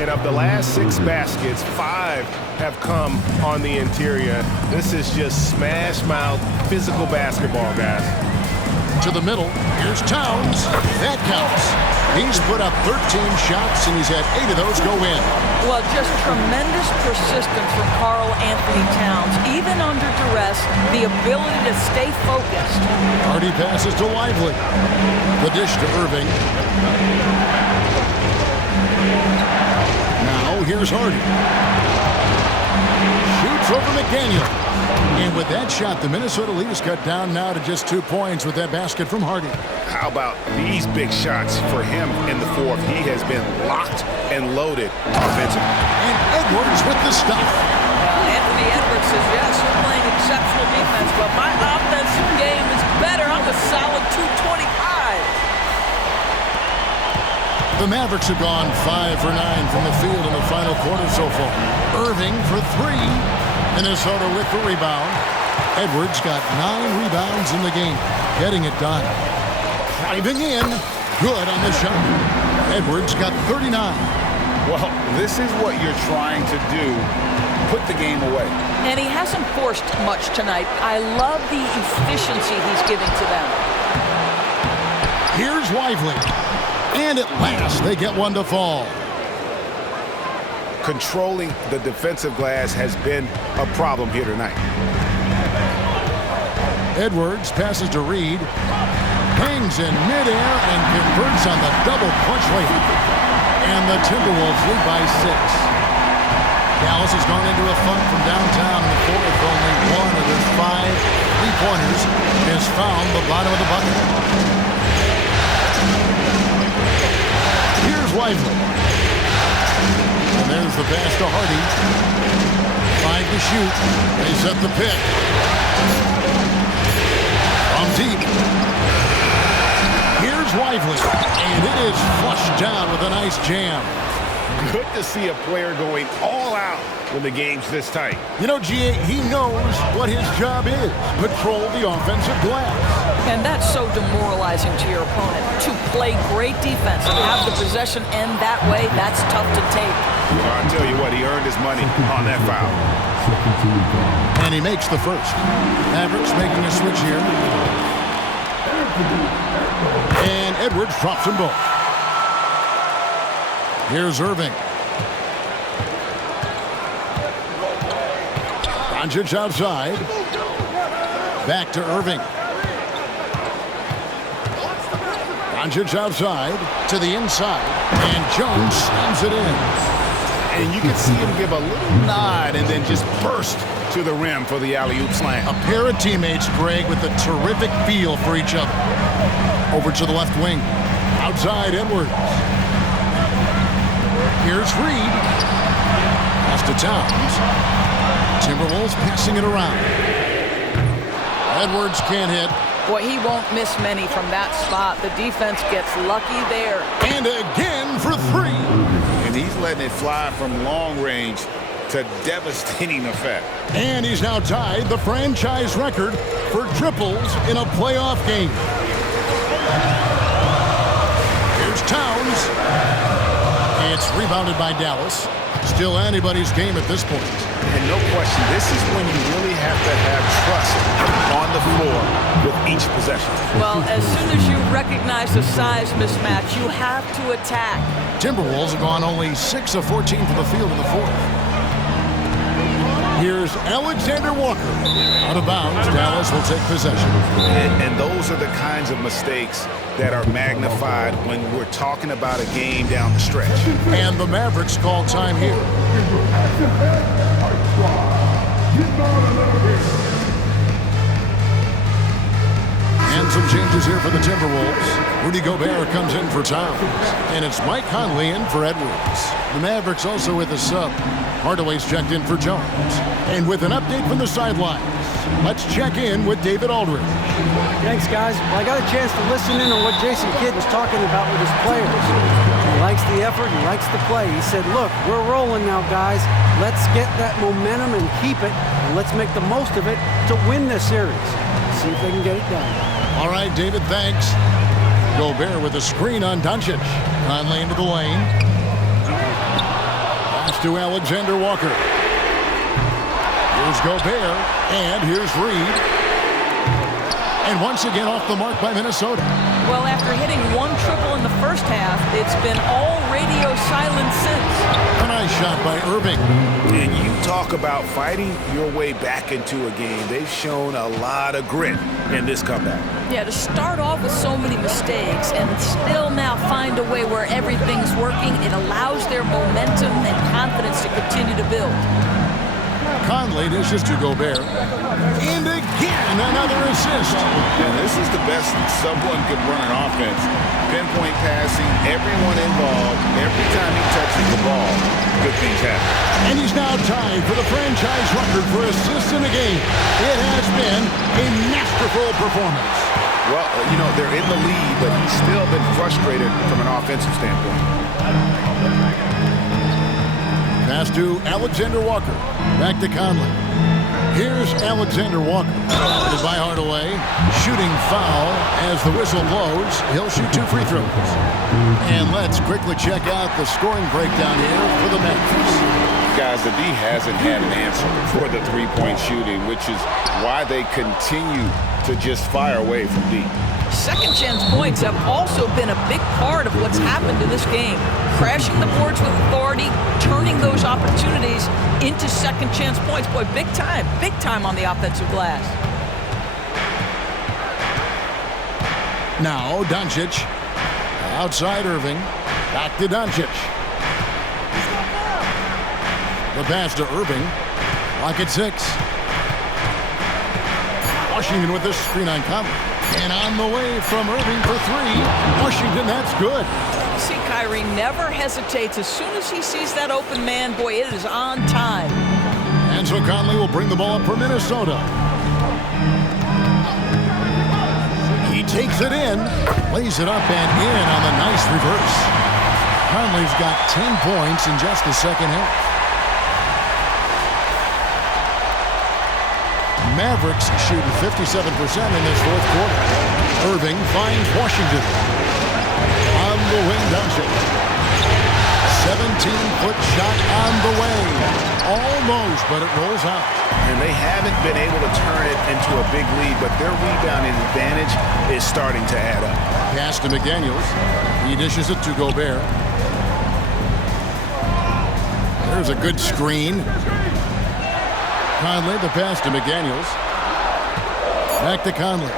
And of the last 6 baskets, 5 have come on the interior. This is just smash mouth physical basketball, guys. To the middle. Here's Towns. That counts. He's put up 13 shots, and he's had 8 of those go in. Well, just tremendous persistence from Karl Anthony Towns. Even under duress, the ability to stay focused. Hardy passes to Lively. The dish to Irving. Now here's Hardy. Shoots over McDaniel. And with that shot, the Minnesota lead is cut down now to just 2 points with that basket from Hardy. How about these big shots for him in the 4th? He has been locked and loaded offensively. And Edwards with the stuff. Anthony Edwards says, yes, you're playing exceptional defense, but my offensive game is better. I'm a solid 225. The Mavericks have gone 5 for 9 from the field in the final quarter so far. Irving for 3. Minnesota with the rebound. Edwards got 9 rebounds in the game, getting it done. Driving in, good on the shot. Edwards got 39. Well, this is what you're trying to do. Put the game away. And he hasn't forced much tonight. I love the efficiency he's giving to them. Here's Lively. And at last, they get one to fall. Controlling the defensive glass has been a problem here tonight. Edwards passes to Reed. Hangs in midair and converts on the double punch layup. And the Timberwolves lead by 6. Dallas has gone into a funk from downtown in the 4th. Only 1 of their 5 3-pointers has found the bottom of the bucket. Here's Lively. And there's the pass to Hardy. 5 to shoot. They set the pick. From deep. Here's Lively. And it is flushed down with a nice jam. Good to see a player going all out when the game's this tight. You know, G.A., he knows what his job is. Control the offensive glass. And that's so demoralizing to your opponent. To play great defense and have the possession end that way, that's tough to take. I'll tell you what, he earned his money on that foul. And he makes the first. Mavericks making a switch here. And Edwards drops them both. Here's Irving. Doncic outside. Back to Irving. Doncic outside to the inside, and Jones slams it in. And you can see him give a little nod and then just burst to the rim for the alley-oop slam. A pair of teammates, Greg, with a terrific feel for each other. Over to the left wing. Outside, Edwards. Here's Reed. Pass to Towns. Timberwolves passing it around. Edwards can't hit. Boy, he won't miss many from that spot. The defense gets lucky there. And again for three. And he's letting it fly from long range to devastating effect. And he's now tied the franchise record for triples in a playoff game. Here's Towns. It's rebounded by Dallas. Still anybody's game at this point. And no question, this is when you really have to have trust on the floor with each possession. Well, as soon as you recognize the size mismatch, you have to attack. Timberwolves have gone only 6 of 14 from the field in the fourth. Here's Alexander Walker. Out of bounds, Dallas will take possession. And those are the kinds of mistakes that are magnified when we're talking about a game down the stretch. And the Mavericks call time here. And some changes here for the Timberwolves. Rudy Gobert comes in for Towns. And it's Mike Conley in for Edwards. The Mavericks also with a sub. Hardaway's checked in for Jones. And with an update from the sidelines, let's check in with David Aldridge. Thanks, guys. Well, I got a chance to listen in on what Jason Kidd was talking about with his players. He likes the effort. He likes the play. He said, look, we're rolling now, guys. Let's get that momentum and keep it, and let's make the most of it to win this series. See if they can get it done. All right, David, thanks. Gobert with a screen on Doncic. Conley into the lane. Pass to Alexander Walker. Here's Gobert, and here's Reed. And once again off the mark by Minnesota. Well, after hitting one triple in the first half, it's been all radio silence since. A nice shot by Irving. And you talk about fighting your way back into a game. They've shown a lot of grit in this comeback. Yeah, to start off with so many mistakes and still now find a way where everything's working, it allows their momentum and confidence to continue to build. Conley dishes to Gobert. And again, another assist. And this is the best someone could run an offense. Pinpoint passing, everyone involved. Every time he touches the ball, good things happen. And he's now tied for the franchise record for assists in a game. It has been a masterful performance. Well, you know, they're in the lead, but he's still been frustrated from an offensive standpoint. Pass to Alexander Walker. Back to Conley. Here's Alexander Walker. Guarded by Hardaway. Shooting foul as the whistle blows. He'll shoot 2 free throws. And let's quickly check out the scoring breakdown here for the Mavericks. Guys, the D hasn't had an answer for the three-point shooting, which is why they continue to just fire away from deep. Second chance points have also been a big part of what's happened in this game. Crashing the boards with authority, turning those opportunities into second chance points. Boy, big time on the offensive glass. Now Doncic. Outside Irving. Back to Doncic. The pass to Irving. Lock at 6. Washington with this screen on Conley. And on the way from Irving for 3. Washington, that's good. See, Kyrie never hesitates. As soon as he sees that open man, boy, it is on time. And so Conley will bring the ball up for Minnesota. He takes it in, lays it up and in on the nice reverse. Conley's got 10 points in just the second half. Mavericks shooting 57% in this fourth quarter. Irving finds Washington. On the wing, Doncic. 17-foot shot on the way. Almost, but it rolls out. And they haven't been able to turn it into a big lead, but their rebounding advantage is starting to add up. Pass to McDaniels. He dishes it to Gobert. There's a good screen. Conley, the pass to McDaniels. Back to Conley.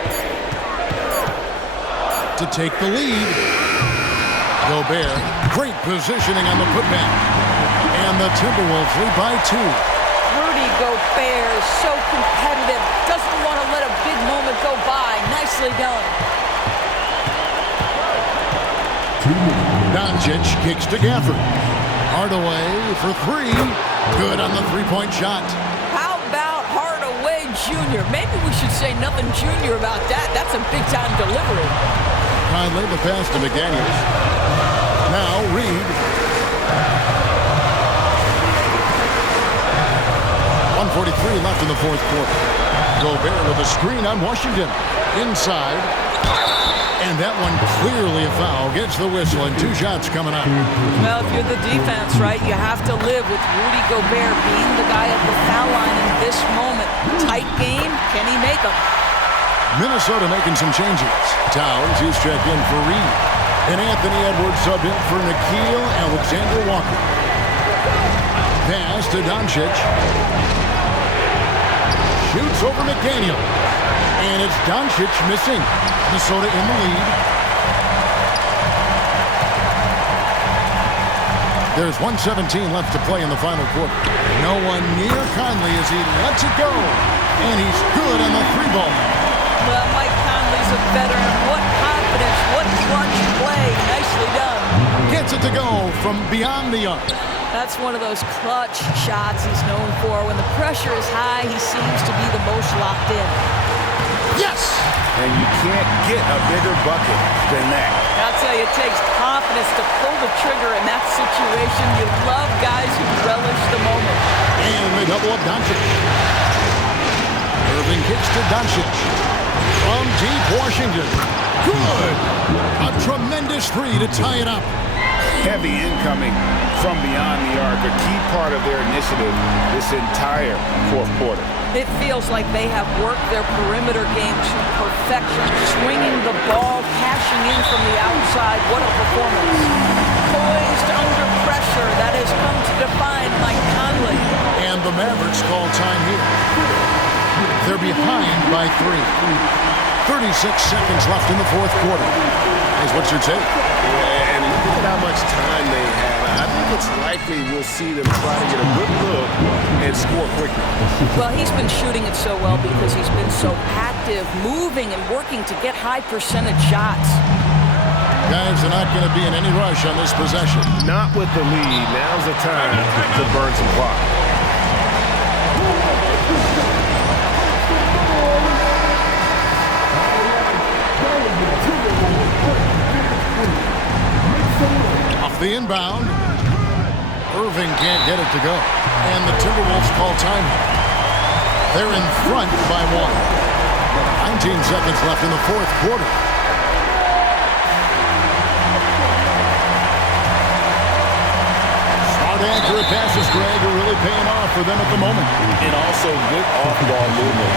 to take the lead. Gobert, great positioning on the putback. And the Timberwolves lead by 2. Rudy Gobert is so competitive. Doesn't want to let a big moment go by. Nicely done. Doncic kicks to Gafford. Hardaway for 3. Good on the three-point shot. How about Hardaway Jr.? Maybe we should say nothing junior about that. That's a big-time delivery. Conley the pass to McDaniels. Now Reed. 1:43 left in the fourth quarter. Gobert with a screen on Washington. Inside. And that one clearly a foul. Gets the whistle and 2 shots coming up. Well, if you're the defense, right, you have to live with Rudy Gobert being the guy at the foul line in this moment. Tight game. Can he make them? Minnesota making some changes. Towns, he's checked in for Reed. And Anthony Edwards subbed in for Nickeil Alexander-Walker. Pass to Doncic. Shoots over McDaniel. And it's Doncic missing. Minnesota in the lead. There's 1:17 left to play in the final quarter. No one near Conley as he lets it go. And he's good on the 3-ball. Well, Mike Conley's a veteran. What confidence, what clutch play. Nicely done. Gets it to go from beyond the arc. That's one of those clutch shots he's known for. When the pressure is high, he seems to be the most locked in. Yes! And you can't get a bigger bucket than that. I'll tell you, it takes confidence to pull the trigger in that situation. You love guys who relish the moment. And they double up Doncic. Irving kicks to Doncic. From deep Washington. Good! A tremendous 3 to tie it up. Heavy incoming from beyond the arc, a key part of their initiative this entire fourth quarter. It feels like they have worked their perimeter game to perfection, swinging the ball, cashing in from the outside. What a performance. Poised under pressure, that has come to define Mike Conley. And the Mavericks call time here. They're behind by 3. 36 seconds left in the fourth quarter. What's your take? Yeah, and look at how much time they have. I think it's likely we'll see them try to get a good look and score quickly. Well, he's been shooting it so well because he's been so active, moving and working to get high percentage shots. Guys are not going to be in any rush on this possession. Not with the lead. Now's the time to burn some clock. Off the inbound. Irving can't get it to go. And the Timberwolves call time. They're in front by 1. 19 seconds left in the fourth quarter. Smart, accurate passes, Greg, are really paying off for them at the moment. And also good off-ball movement.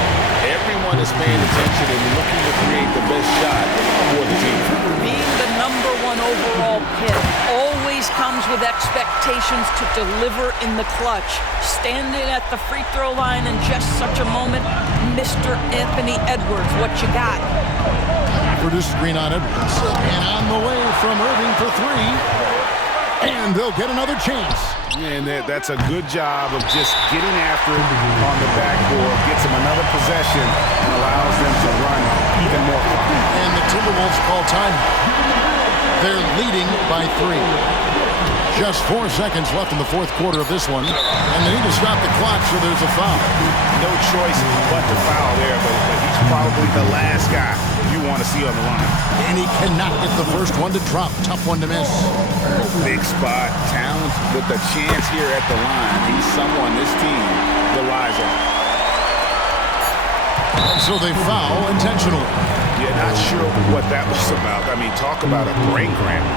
Everyone is paying attention and looking to create the best shot for the team. Being the number 1 overall pick always comes with expectations to deliver in the clutch. Standing at the free throw line in just such a moment, Mr. Anthony Edwards, what you got? Produce screen on Edwards. And on the way from Irving for 3. And they'll get another chance. And that's a good job of just getting after it on the backboard, gets them another possession, and allows them to run even more clock. And the Timberwolves call time. They're leading by 3. Just 4 seconds left in the fourth quarter of this one. And they need to stop the clock, so there's a foul. No choice but to foul there, but he's probably the last guy you want to see on the line. And he cannot get the first one to drop. Tough one to miss. Big spot, talent with a chance here at the line. He's someone this team relies on. And so they foul intentionally. Yeah, not sure what that was about. I mean, talk about a brain cramp.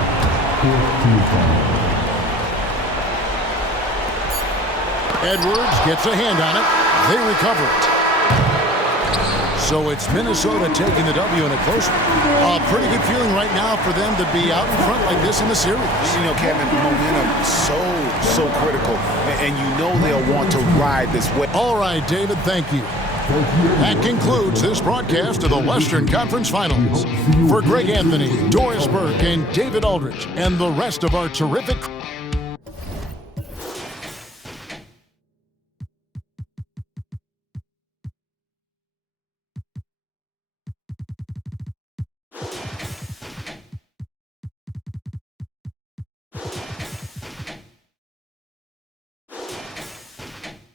Edwards gets a hand on it. They recover it. So it's Minnesota taking the W in a close one. A pretty good feeling right now for them to be out in front like this in the series. You know, Kevin, momentum so critical. And you know they'll want to ride this way. All right, David, thank you. That concludes this broadcast of the Western Conference Finals. For Greg Anthony, Doris Burke, and David Aldrich, and the rest of our terrific